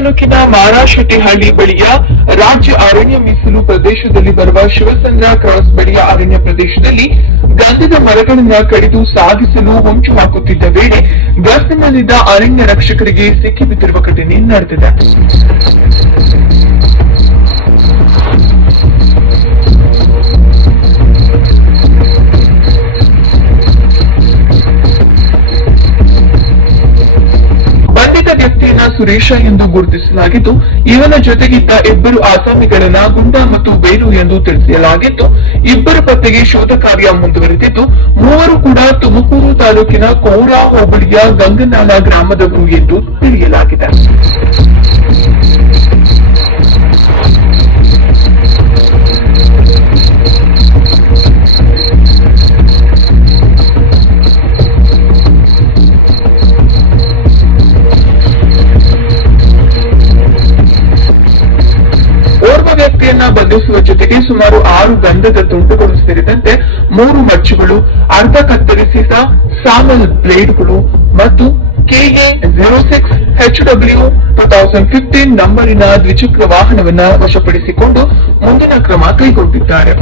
ತಾಲೂಕಿನ ಮಾರಾಶೆಟ್ಟಿಹಳ್ಳಿ ಬಳಿಯ ರಾಜ್ಯ ಅರಣ್ಯ ಮೀಸಲು ಪ್ರದೇಶದಲ್ಲಿ ಬರುವ ಶಿವಸಂದ್ರ ಕ್ರಾಸ್ ಬಳಿಯ ಅರಣ್ಯ ಪ್ರದೇಶದಲ್ಲಿ ಗಂಧದ ಮರಗಳನ್ನು ಕಡಿದು ಸಾಗಿಸಲು ಹೊಂಚು ಹಾಕುತ್ತಿದ್ದ ವೇಳೆ ಬಸ್ನಲ್ಲಿದ್ದ ಅರಣ್ಯ ರಕ್ಷಕರಿಗೆ ಸಿಕ್ಕಿಬಿದ್ದಿರುವ ಘಟನೆ ನಡೆದಿದೆ. ಸುರೇಶ ಎಂದು ಗುರುತಿಸಲಾಗಿದ್ದು, ಇವನ ಜೊತೆಗಿದ್ದ ಇಬ್ಬರು ಆಸಾಮಿಗಳನ್ನ ಗುಂಡ ಮತ್ತು ಬೇರು ಎಂದು ತಿಳಿಸಲಾಗಿದ್ದು ಇಬ್ಬರ ಪತ್ತೆಗೆ ಶೋಧ ಕಾರ್ಯ ಮುಂದುವರೆದಿದ್ದು, ಮೂವರು ಕೂಡ ತುಮಕೂರು ತಾಲೂಕಿನ ಕೌರಾ ಹೋಬಳಿಯ ಗಂಗನಾಳ ಗ್ರಾಮದವರು ಎಂದು ತಿಳಿಯಲಾಗಿದೆ. ವ್ಯಕ್ತಿಯನ್ನ ಬಂಧಿಸುವ ಜೊತೆಗೆ ಸುಮಾರು ಆರು ಗಂಧದ ತುಂಡುಗಳು ಸೇರಿದಂತೆ ಮೂರು ಮಚ್ಚುಗಳು, ಅರ್ಧ ಕತ್ತರಿಸಿದ ಸಾಮಲ್ ಬ್ಲೇಡ್ಗಳು ಮತ್ತು KA zero six H W two thousand fifteen ನಂಬರಿನ ದ್ವಿಚಕ್ರ ವಾಹನವನ್ನ ವಶಪಡಿಸಿಕೊಂಡು ಮುಂದಿನ ಕ್ರಮ ಕೈಗೊಂಡಿದ್ದಾರೆ.